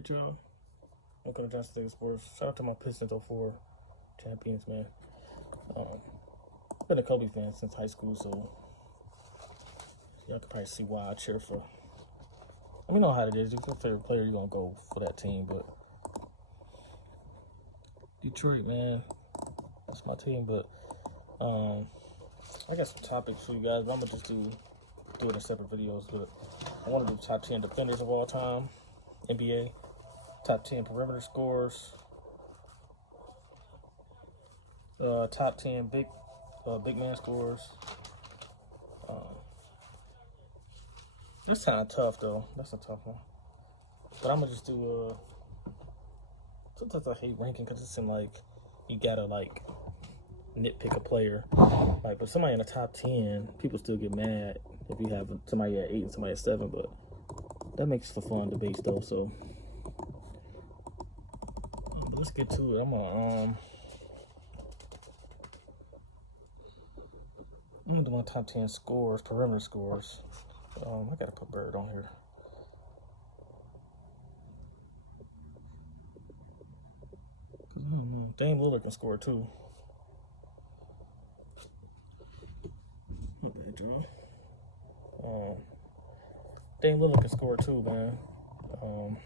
Alright, y'all. Welcome to Johnson Daily Sports. Shout out to my Pistons 04 champions, man. Been a Kobe fan since high school, so y'all can probably see why I cheer for. I mean, you know how it is. If you're your favorite player, you're gonna go for that team. But Detroit, man, that's my team. But I got some topics for you guys, but I'm gonna just do it in separate videos. But I want to do top 10 defenders of all time, NBA, top 10 perimeter scorers, top 10 big man scorers. That's kind of tough though. That's a tough one. But I'm gonna just do sometimes I hate ranking because it seems like you gotta like nitpick a player. Like, but somebody in the top 10, people still get mad if you have somebody at 8 and somebody at 7. But that makes for fun debates though. So let's get to it. I'm gonna do my top 10 scores, perimeter scores. I gotta put Bird on here. Dame Lillard can score too. Not bad, Joe. Dame Lillard can score too, man. I don't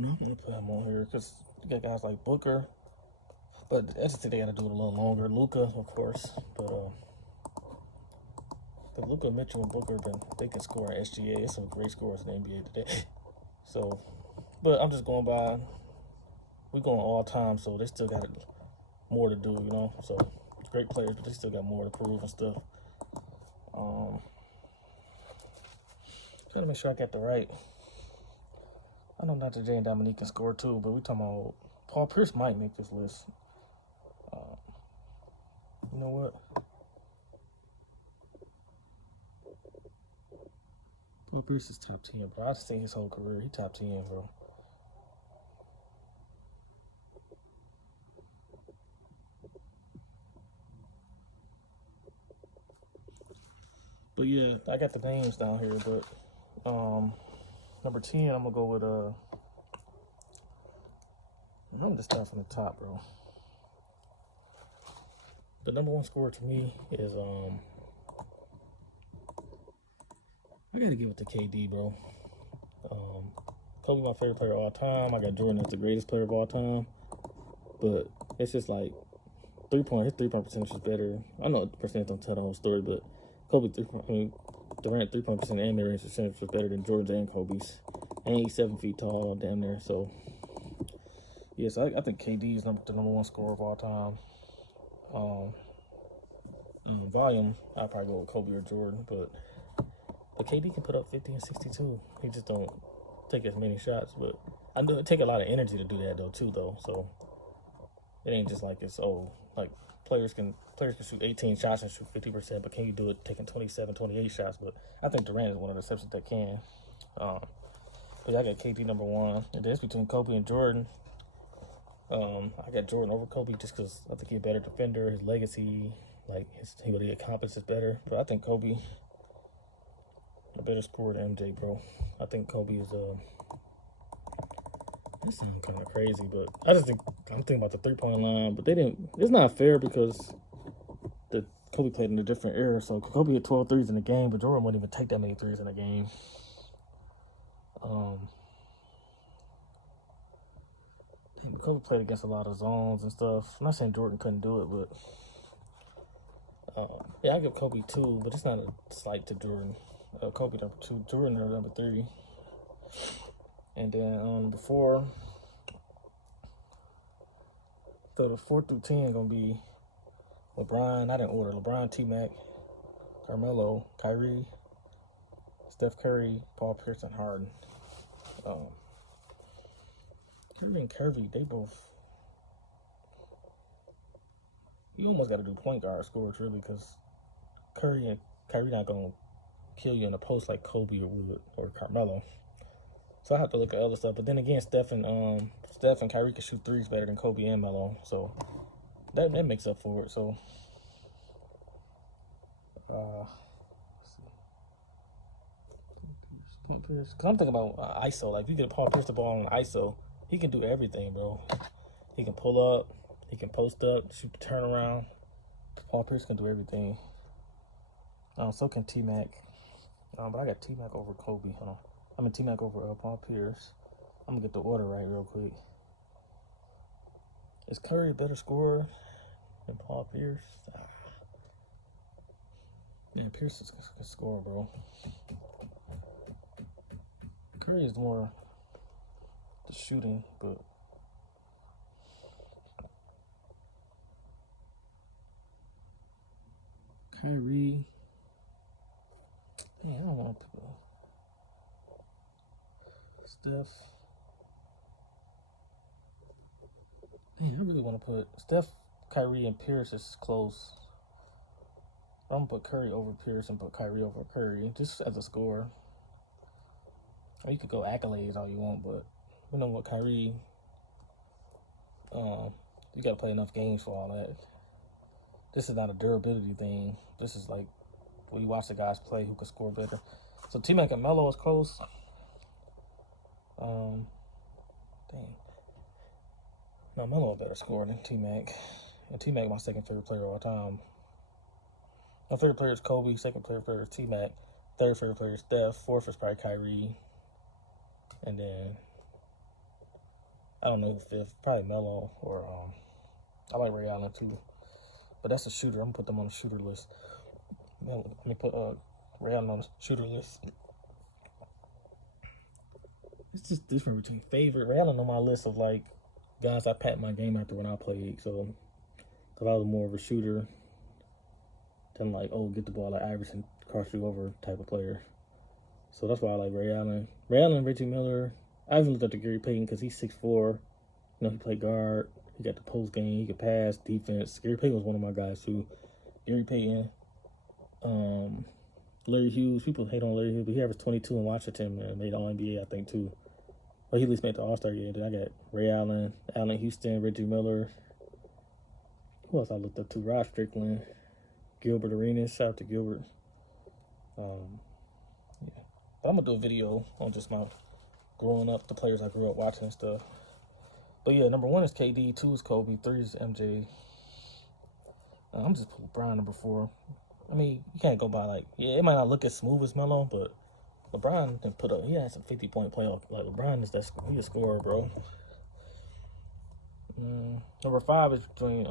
know. I'm gonna put him on here because you got guys like Booker, but I just think they gotta do it a little longer. Luka, of course, but Luka, Mitchell, and Booker, they can score in SGA. It's some great scores in the NBA today. So, but I'm just going by. We're going all time, so they still got more to do, you know. So great players, but they still got more to prove and stuff. Trying to make sure I got the right. I know Dr. J and Dominique can score too, but we talking about Paul Pierce might make this list. You know what? Paul Pierce is top 10, bro. I've seen his whole career. He top 10, bro. But yeah, I got the names down here, but number 10, I'm gonna go with I'm just start from the top, bro. The number one scorer to me is I gotta give it to KD, bro. Kobe, my favorite player of all time. I got Jordan as the greatest player of all time. But it's just like his 3-point percentage is better. I know the percentage don't tell the whole story, but Durant 3-point percentage and mid-range percentage was better than Jordan's and Kobe's. And he's 7 feet tall, damn near. So yes, I think KD is the number one scorer of all time. Volume, I'd probably go with Kobe or Jordan, but KD can put up 50 and 62. He just don't take as many shots. But I know it take a lot of energy to do that though, So it ain't just like it's like players can shoot 18 shots and shoot 50%, but can you do it taking 27, 28 shots? But I think Durant is one of the exceptions that can. But yeah, I got KD number one. And that's between Kobe and Jordan. I got Jordan over Kobe just because I think he's a better defender. His legacy, like what he accomplished, is better. But I think Kobe a better scorer than MJ, bro. I think Kobe is that sounds kind of crazy, but I'm thinking about the 3-point line, but they didn't. It's not fair because Kobe played in a different era, so Kobe had 12 threes in the game, but Jordan wouldn't even take that many threes in a game. Kobe played against a lot of zones and stuff. I'm not saying Jordan couldn't do it, but yeah, I give Kobe 2, but it's not a slight to Jordan. Kobe number 2, Jordan number 3. And then before, so the 4 through 10 gonna be LeBron. I didn't order LeBron, T-Mac, Carmelo, Kyrie, Steph Curry, Paul Pierce, and Harden. Curry and Curry, they both. You almost got to do point guard scores really, because Curry and Kyrie not gonna kill you in the post like Kobe or Carmelo. So I have to look at other stuff. But then again, Steph and Kyrie can shoot threes better than Kobe and Melo. So that makes up for it. So let's see. Paul Pierce. Because I'm thinking about ISO. Like, if you get Paul Pierce the ball on ISO, he can do everything, bro. He can pull up. He can post up, shoot the turnaround. Paul Pierce can do everything. So can T-Mac. But I got T-Mac over Kobe. Hold on. I'm in T-Mac over Paul Pierce. I'm going to get the order right real quick. Is Curry a better scorer than Paul Pierce? Yeah, Pierce is a good scorer, bro. Curry is more the shooting, but Kyrie. Yeah, I don't want to put Steph. Man, I really want to put Steph, Kyrie, and Pierce is close. I'm gonna put Curry over Pierce and put Kyrie over Curry just as a scorer. Or you could go accolades all you want, but we know what Kyrie. You gotta play enough games for all that. This is not a durability thing. This is like when you watch the guys play who can score better. So T-Mac and Melo is close. Dang. No, Melo a better scorer than T-Mac. And T-Mac my second favorite player of all time. My favorite player is Kobe. Second favorite player is T-Mac. Third favorite player is Steph. Fourth is probably Kyrie. And then I don't know who fifth. Probably Melo or I like Ray Allen too. But that's a shooter. I'm gonna put them on the shooter list. Let me put Ray Allen on the shooter list. It's just different between favorite. Ray Allen on my list of like guys I pat my game after when I played. So, because I was more of a shooter than like, oh, get the ball like Iverson, cross you over type of player. So that's why I like Ray Allen. Ray Allen, Reggie Miller. I even looked up to Gary Payton because he's 6'4". You know, he played guard. He got the post game. He could pass, defense. Gary Payton was one of my guys too. Gary Payton. Larry Hughes. People hate on Larry Hughes, but he averaged 22 in Washington and made All NBA, I think, too. Well, he at least made the All-Star game. Then I got Ray Allen, Allen Houston, Reggie Miller. Who else I looked up to? Rod Strickland, Gilbert Arenas. Shout out to Gilbert. Yeah. But I'm going to do a video on just my growing up, the players I grew up watching and stuff. But yeah, number 1 is KD, 2 is Kobe, 3 is MJ. I'm just putting LeBron number 4. I mean, you can't go by like, yeah, it might not look as smooth as Melo, but LeBron can put up, he had some 50-point playoff. Like, LeBron is that, he a scorer, bro. Number 5 is between,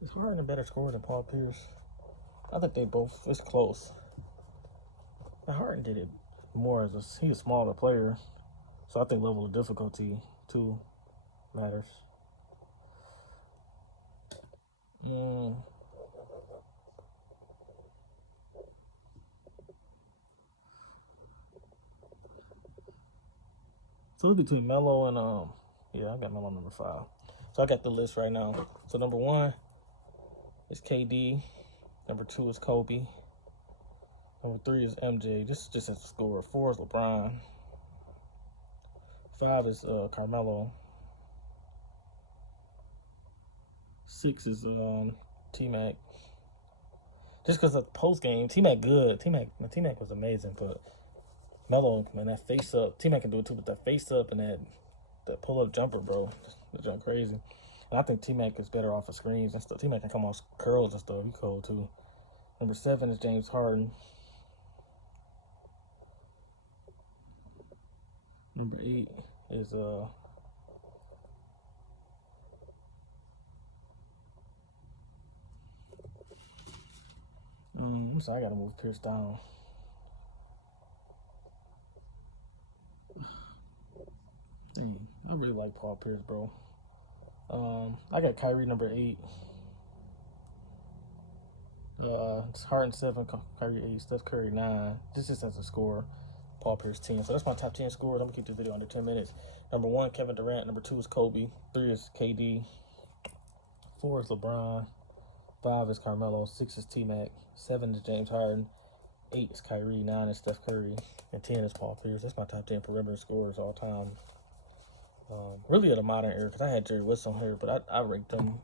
is Harden a better scorer than Paul Pierce? I think they both, it's close. Harden did it more as he's a smaller player. So I think level of difficulty, too, matters. So it's between Melo and, yeah, I got Melo number 5. So I got the list right now. So number 1 is KD. Number 2 is Kobe. Number 3 is MJ. This is just as a scorer. 4 is LeBron. 5 is Carmelo. 6 is T-Mac. Just because of the post game, T-Mac good. T-Mac was amazing, but Melo, man, that face up. T-Mac can do it too, but that face up and that pull up jumper, bro, that's jump crazy. And I think T-Mac is better off of screens and stuff. T-Mac can come off curls and stuff. He cold too. Number 7 is James Harden. Number 8 is I'm sorry, I gotta move Pierce down. Dang, I really like Paul Pierce, bro. I got Kyrie number 8. It's Harden 7, Kyrie 8, Steph Curry 9. This just as a score. Paul Pierce 10. So that's my top 10 scores. I'm gonna keep this video under 10 minutes. Number 1, Kevin Durant. Number 2 is Kobe. 3 is KD. 4 is LeBron. 5 is Carmelo. 6 is T-Mac. 7 is James Harden. 8 is Kyrie. 9 is Steph Curry. And 10 is Paul Pierce. That's my top 10 perimeter scorers all time. Really of the modern era, because I had Jerry West on here, but I ranked them.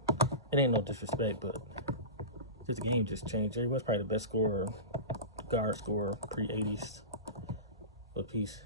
It ain't no disrespect, but this game just changed. Jerry West probably the best scorer, guard scorer pre-80s. But peace.